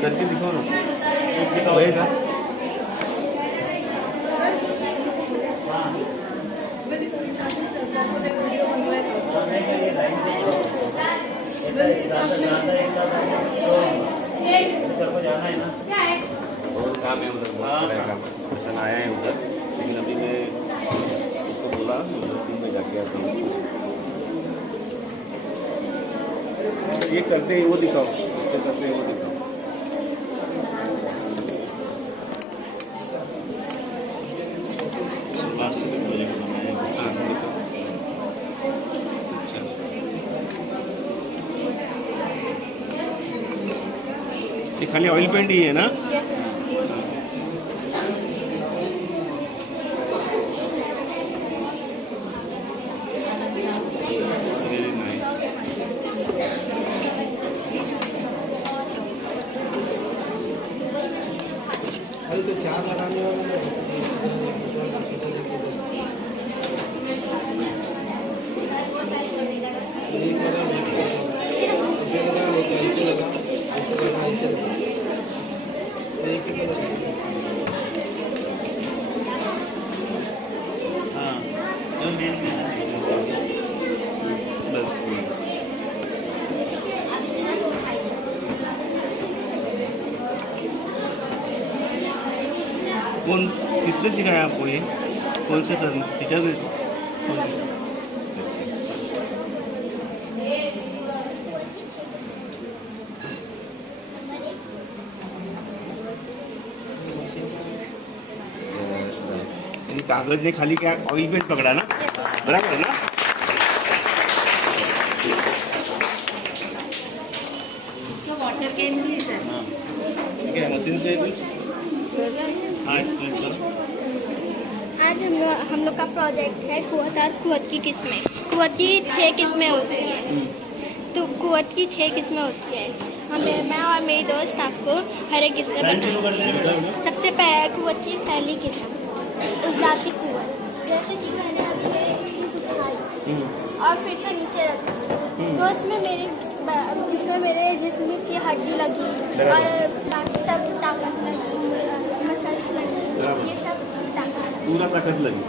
करके दिखाओ ना, होएगा। जाना है ना, और काम है उधर, पर्सन आया है उधर, लेकिन अभी मैं उसको बोला 10 दिन में जाके आता हूँ। ये करते हैं वो दिखाओ, अच्छा करते हैं वो दिखाओ। बाहर से भी प्रोजेक्ट बनाया है, अच्छा। ये खाली ऑयल पेंट ही है ना? Very nice. अरे तो चार लगाने वाले हाँ, बस कौन किसने सिखाया आपको ये? कौन से सर टीचर ने? कागज ने खाली क्या ऑयल पेंट पकड़ा ना, बराबर है ना? इसका वाटर कैन भी है सर। हाँ, ठीक है, मशीन से कुछ। हाँ, एक्सप्लेन करो। आज हम लोग का प्रोजेक्ट है कुवत की किस्में। कुवत की 6 किस्में होती हैं। तो कुवत की 6 किस्में होती है। मैं और मेरी दोस्त आपको हर एक किस्में बताएंगे। सबसे कुवत की पहली किस्म उजलाती कुवत, जैसे कि मैंने अभी एक चीज़ उठाई और फिर से नीचे रखी, तो इसमें मेरे जिस्म की हड्डी लगी और बाकी सब ताकत लगी, मसल्स लगी, ये सब ताकत पूरा ताकत लगी।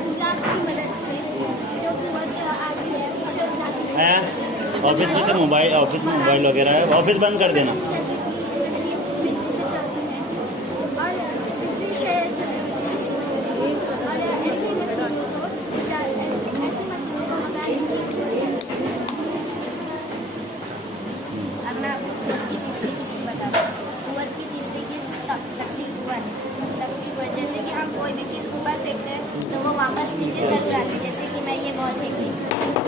उजलात की मदद से जो कुवत आती है उसे उजलाती है। ऑफिस में तो ऑफिस में मोबाइल वगैरह है, ऑफिस बंद कर देना। जैसे कि हम कोई भी चीज़ ऊपर फेंकते हैं तो वो वापस नीचे जरूर आती है। जैसे कि मैं ये बॉल फेंकी,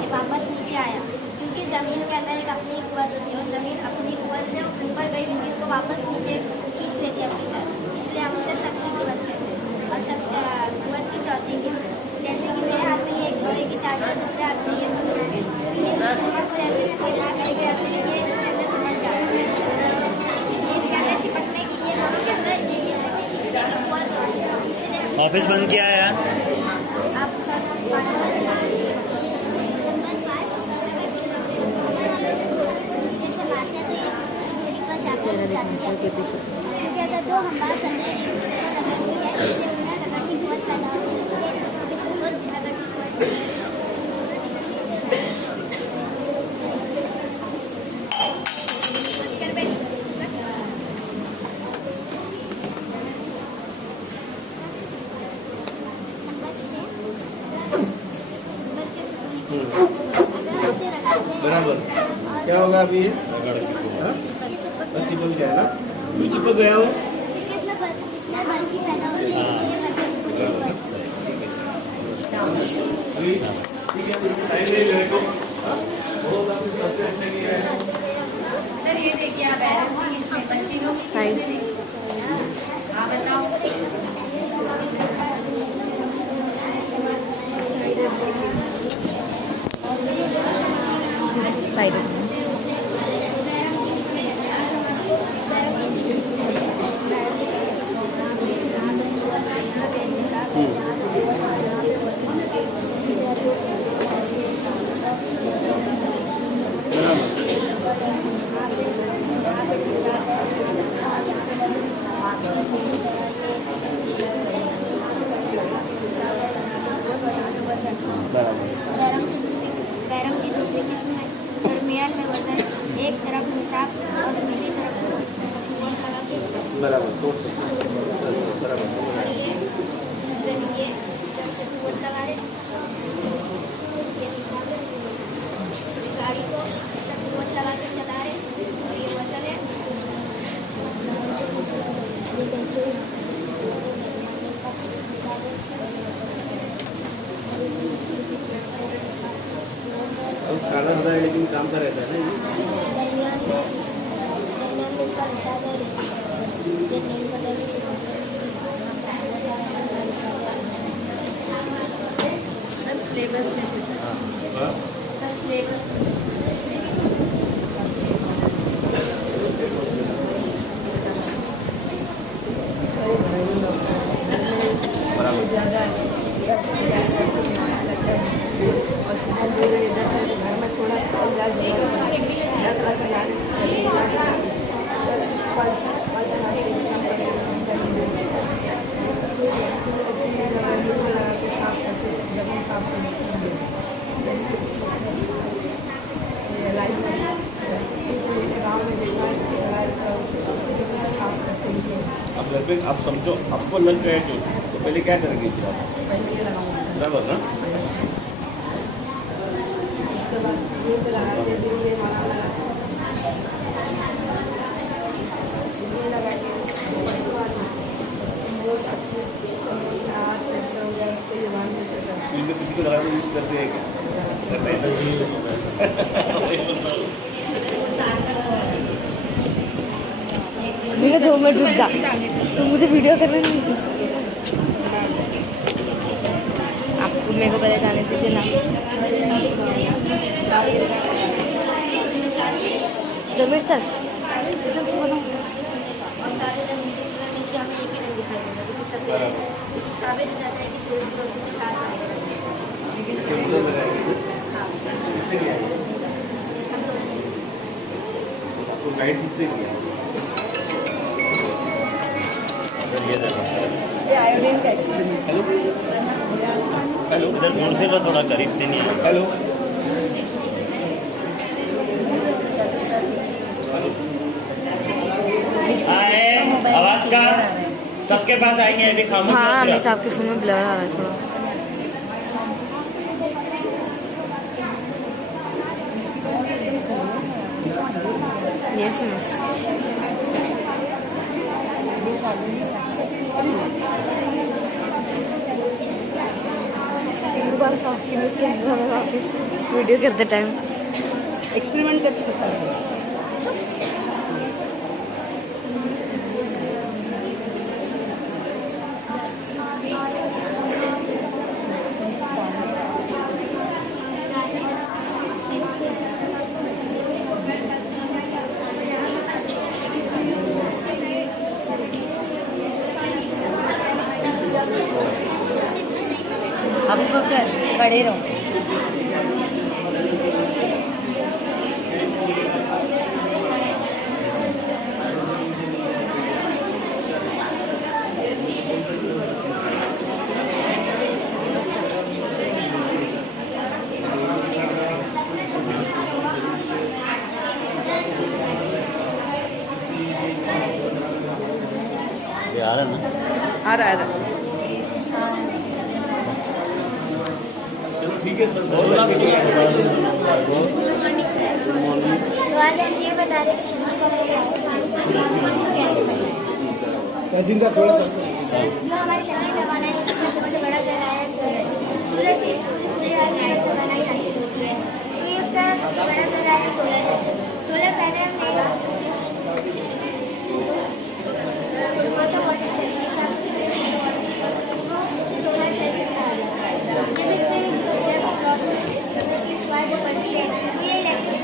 ये वापस नीचे आया, क्योंकि ज़मीन के अंदर एक अपनी कुवत होती है और ज़मीन अपनी कुवत से ऊपर गई हुई चीज़ को वापस नीचे खींच लेती है अपनी तरफ, इसलिए हम उसे शक्ति कुवत कहते हैं। और कुवत की चौथी किस्म, जैसे कि मेरे हाथ में ये एक लोहे की चाबी है, दूसरे हाथ में ये चम्मच को जैसे फैला करके आते हैं, ये इसके अंदर चिपक जाता है। इसके अंदर चिपकने की ये दोनों के अंदर ऑफिस बंद किया है यार। तो हम बात करते हैं बराबर क्या होगा अभी? चिपक गया ना, क्यों चिपक गया हो? ठीक है, साइड ले मेरे को। सर ये देखिए आप मशीनों की साइड आप बताओ। दिखाई देती है। बैरम की दूसरी किस्म है दरमियान में वजन, एक तरफ निसाब और दूसरी तरफ बराबर तोड़ बराबर ये इधर से कुवत लगा रहे, ये निसाब है, गाड़ी को सब कुवत लगा के चला रहे और ये वजन है। अब सारा होता है लेकिन काम का रहता है ना दरमियान में इसका निसाब है, ये नहीं बदलेगी। सब सिलेबस में से सर, हाँ सब सिलेबस बराबर हॉस्पिटल दूर है, इधर घर में थोड़ा सा इलाज हो अब घर पे आप समझो आपको लग गया जो तो पहले क्या करेंगे फिर आप बराबर ना उसके बाद ये पे लगा के फिर ये वाला लगा के उसके बाद रोज अच्छे हाथ फ्रेक्चर हो गया उसके लिए बांध देते हैं। स्कूल में किसी को लगा के यूज करते हैं क्या करते हैं मेरे 2 मिनट रुक जा, तो मुझे वीडियो करना नहीं है। आपको मेरे को पहले जाने दीजिए ना। जमीर सर एकदम से बनाओ और सारे रंग मिक्स करने से हमें एक ही रंग दिखाई देगा, क्योंकि सफेद है। इससे साबित हो जाता है कि सूरज की रोशनी के साथ आएगा। लेकिन आपको गाइड किसने किया ये आयोडीन का एक्सपेरिमेंट। हेलो इधर दूर से लो, थोड़ा करीब से नहीं है। हेलो आए आवाज का सबके पास आएंगे, अभी खामोश हाँ, रहो। हमें साहब के फोन में ब्लर आ रहा है थोड़ा। Yes miss. बार साफ की इसके वापस वीडियो करते टाइम एक्सपेरिमेंट करके अब तो खड़े रहो। ये आ रहा है ना? आ रहा है। चलो ठीक है सर तो आज हम ये बता रहे कि शिवजी का कैसे बनाए। राजिंदा थोड़ा सा सर, जो हमारे शरीर का बना है उसका सबसे बड़ा जरा है सूरज। सूरज से इस पूरी लाइट को बनाई हासिल होती है, तो ये उसका सबसे बड़ा जरा है सोलर। सोलर पहले हम फोटोवोल्टिक सेल सोलर सेल से कहा जाता है। जब इसमें जब रोशनी सूरज की शुरुआत जब पड़ती है तो ये इलेक्ट्रिक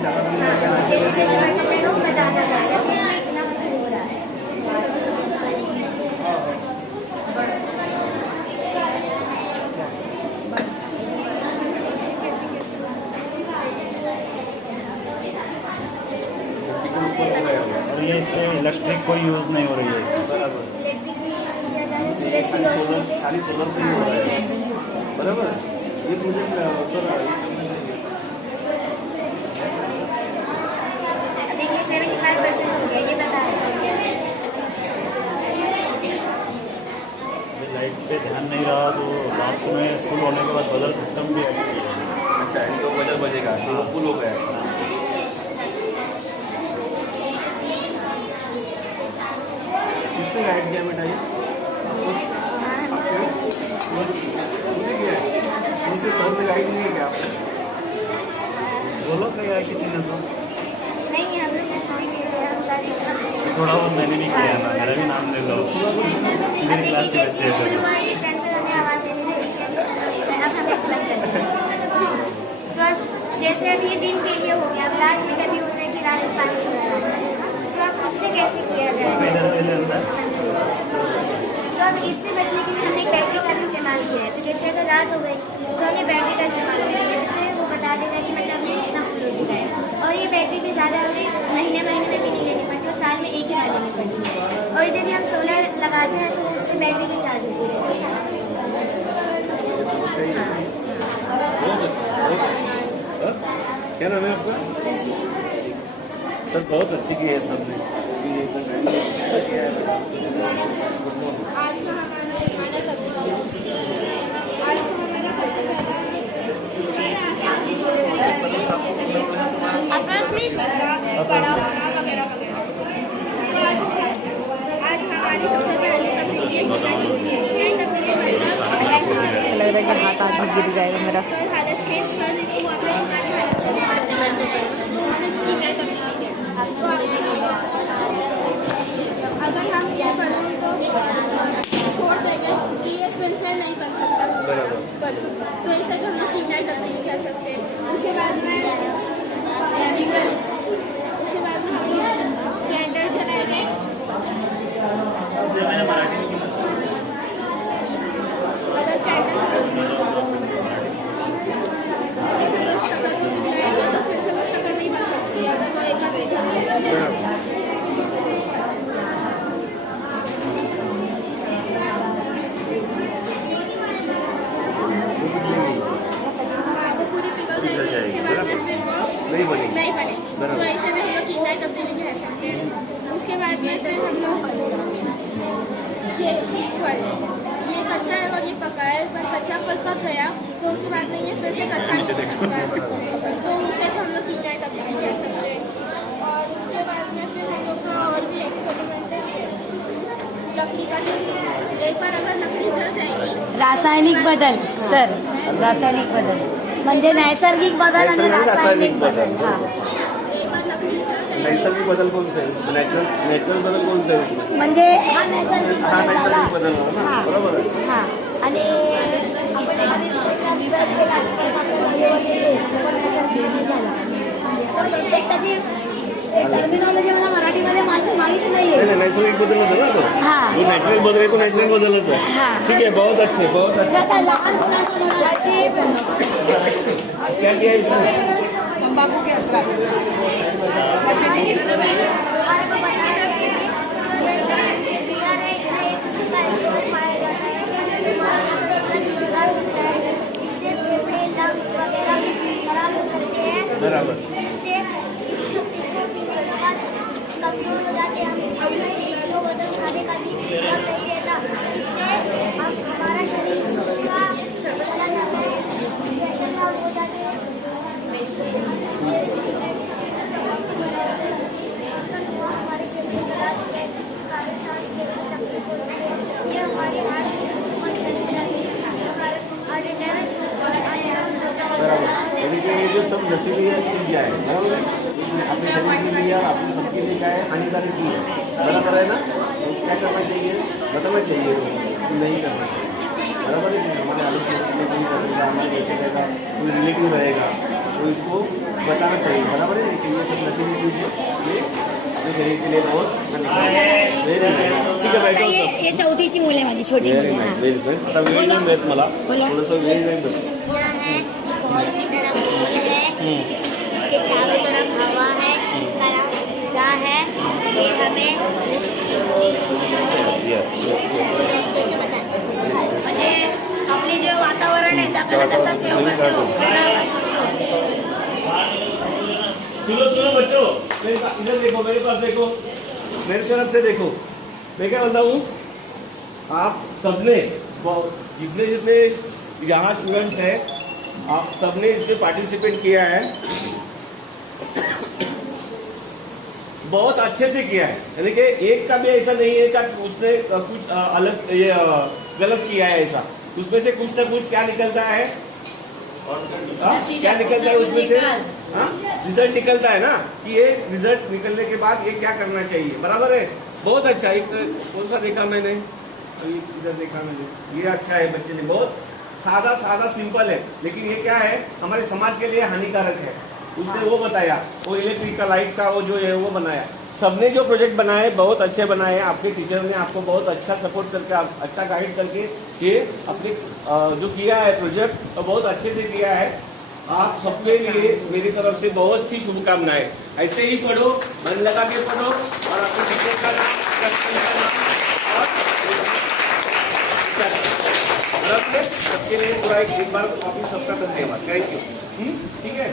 जैसे जैसे बढ़ता जाएगा वो बताता जाएगा कि हाँ इतना हो रहा है। और ये इससे इलेक्ट्रिक कोई यूज़ नहीं हो रही है। इलेक्ट्रिक भी किया जा रहा है सूरज की रोशनी से। खाली सोलर से ही हो रहा है, बराबर है। ये मुझे देखिए 75% हो गया, ये बता रहे हैं। लाइट पे ध्यान नहीं रहा तो लास्ट में फुल होने के बाद बदल सिस्टम भी है। अच्छा इनको बजल बजेगा तो वो फुल हो गया। किसने गाइड किया बेटा ये? किसने किया है? उनसे सर ने गाइड नहीं किया आपको? बोलो क्या है किसी ने तो? नहीं हम लोग ऐसा नहीं करते, हम सारे थोड़ा बहुत मैंने भी किया ना, मेरा भी नाम ले लो। मेरी क्लास के बच्चे हैं सभी। हमारी सेंसर हमें आवाज़ देने लगी कि अब हमें बंद कर देना चाहिए। तो अब जैसे अब ये दिन के लिए हो गया, अब रात में कभी होता है कि रात में पानी छोड़ा जाता है, तो अब उससे कैसे किया जाए? इधर ले अंदर। तो अब इससे बचने के लिए हमने एक बैटरी का भी इस्तेमाल किया है। तो जैसे अगर रात हो गई तो हमें बैटरी का इस्तेमाल करेंगे, जिससे वो बता देगा कि मतलब ये कितना फुल हो चुका है। और ये बैटरी भी ज़्यादा हमें महीने में भी नहीं लेनी पड़ती, और साल में एक ही बार लेनी पड़ती है। और जब भी हम सोलर लगाते हैं तो उससे बैटरी भी चार्ज होती है। क्या नाम है आपका? सर बहुत अच्छी की है सबने। ये तो किया है। आज का हमारा खाना अफरोज मिस बड़ा वगैरह वगैरह। आज हमारी सबसे पहले तकनीकी ऐसा लग रहा है कि हाथ आज गिर जाएगा मेरा। हालत चेंज कर दी तो वो अगर हम ये करें तो छोड़ देंगे कि ये फिर से नहीं बन सकता, तो इसे हम लोग कीमत तब्दीली कह सकते हैं। उसके बाद में हम लोग कैंडल जलाएंगे। अगर कैंडल तो फिर से वो शक्कर नहीं बन सकती अगर वो एक पूरी पिघल जाएगी। उसके बाद में फिर वो नहीं बनेगी। नहीं बनेगी, तो ऐसे में हम लोग कीमत तब्दीली कह सकते हैं। उसके बाद में फिर हम लोग ये फल, ये कच्चा है और ये पका है, पर कच्चा फल पक गया तो उसके बाद में ये फिर से कच्चा नहीं हो सकता है, तो उसे हम लोग कीमत तब्दीली कह सकते हैं। और उसके बाद में फिर हम लोग का और भी एक्सपेरिमेंट है लकड़ी का। एक बार अगर लकड़ी जल जाएगी, रासायनिक बदल सर, रासायनिक बदल म्हणजे नैसर्गिक बदल आणि रासायनिक बदल। हाँ एक बार लकड़ी जल जाएगी, नैसर्गिक बदल कौन सा है? नेचुरल बदल कौन सा है इसमें? म्हणजे हा नैसर्गिक हा बदल झाला। नैसर्गिक बदल हो ना, हाँ बरोबर आहे. हाँ आणि आपण एखादी स्क्रॅच केला की आपल्याला हे वगैरे पण नैसर्गिक नाही झाला। आता प्रत्येक त्याची टर्मिनॉलॉजी मला मराठीमध्ये माहिती नहीं नाहीये। नहीं, नैसर्गिक बदल होता ना तो. हाँ. जो नॅचरल बदल है तो नॅचरल बदलच आहे. हाँ. ठीक है, बहुत अच्छे बहुत अच्छे. आता लहान मुलांची मुलाची क्या किया इसमें? तंबाकू के असरा हमारे को बताया जाता है कि ये सब बिया है, इसमें एक किस्म का एल्कोहल पाया जाता है, नुकसान सकता है, इससे फेफड़े लंग्स वगैरह भी खराब हो सकते हैं। बराबर. इससे इसको पीने के बाद कमजोर हो जाते हैं, हमें एक किलो वजन उठाने का भी डर नहीं रहता। इससे हमारा शरीर का चला जाता है, प्रेशर डाउन हो जाते हैं। हमारे शरीर में कारण सांस के तकलीफ होती है, ये हमारे हार्ट की बंद करने लगती है, जिसके कारण हार्ट अटैक यानी कि ये जो सब नशीली चीज़ें हैं, बराबर है? इसमें अपने शरीर के लिए अपने सबके लिए क्या है, हानिकारक चीज़ है, बराबर है ना? तो क्या करना चाहिए? बताना चाहिए नहीं करना चाहिए, बराबर है? हमारे आलोचना नहीं करेगा, हमारे जैसे रहेगा, कोई रिलेटिव रहेगा तो इसको बताना चाहिए, बराबर है कि ये सब नशीली चीज़ है, ये अपने शरीर के लिए बहुत हानिकारक है। वेरी नाइस, ठीक है बैठो सब। ये चौथीची मुलं आहे माझी छोटी वेरी मुलं. Nice, very nice. आता वेळ नाही मिळत मला, थोडंसं वेळ नाही मिळत. यहाँ है बॉल की तरफ गोल है, इसके चारों तरफ हवा है, इसका नाम फिजा है. ये हमें रास्ते से बचाता है. म्हणजे आपली जे वातावरण आहे ते आपल्याला तसा सेव करतो. सुनो बच्चों, इधर देखो, मेरे पास देखो, मेरी तरफ से देखो. मैं क्या बोलता हूँ, आप सबने जितने जितने यहाँ स्टूडेंट्स हैं, आप सबने इसमें पार्टिसिपेट किया है, बहुत अच्छे से किया है. यानी कि एक का भी ऐसा नहीं है कि उसने कुछ अलग ये गलत किया है. ऐसा उसमें से कुछ ना कुछ क्या निकलता है, क्या निकलता है उसमें से, रिजल्ट निकलता है ना, कि ये रिजल्ट निकलने के बाद ये क्या करना चाहिए. बराबर है, बहुत अच्छा. एक कौन सा देखा मैंने, इधर देखा मैंने, ये अच्छा है बच्चे ने, बहुत सादा सादा सिंपल है, लेकिन ये क्या है हमारे समाज के लिए हानिकारक है. उसने वो बताया, वो इलेक्ट्रिक का लाइट का वो जो है वो बनाया. सबने जो प्रोजेक्ट बनाए बहुत अच्छे बनाए. आपके टीचर ने आपको बहुत अच्छा सपोर्ट करके, अच्छा गाइड करके ये अपने जो किया है प्रोजेक्ट, तो बहुत अच्छे से किया है. आप सबके लिए मेरी तरफ से बहुत सी शुभकामनाएं. ऐसे ही पढ़ो, मन लगा के पढ़ो, और अपने टीचर का नाम, स्कूल का नाम और सबके लिए पूरा एक बार वापिस सबका धन्यवाद. Thank you. ठीक है.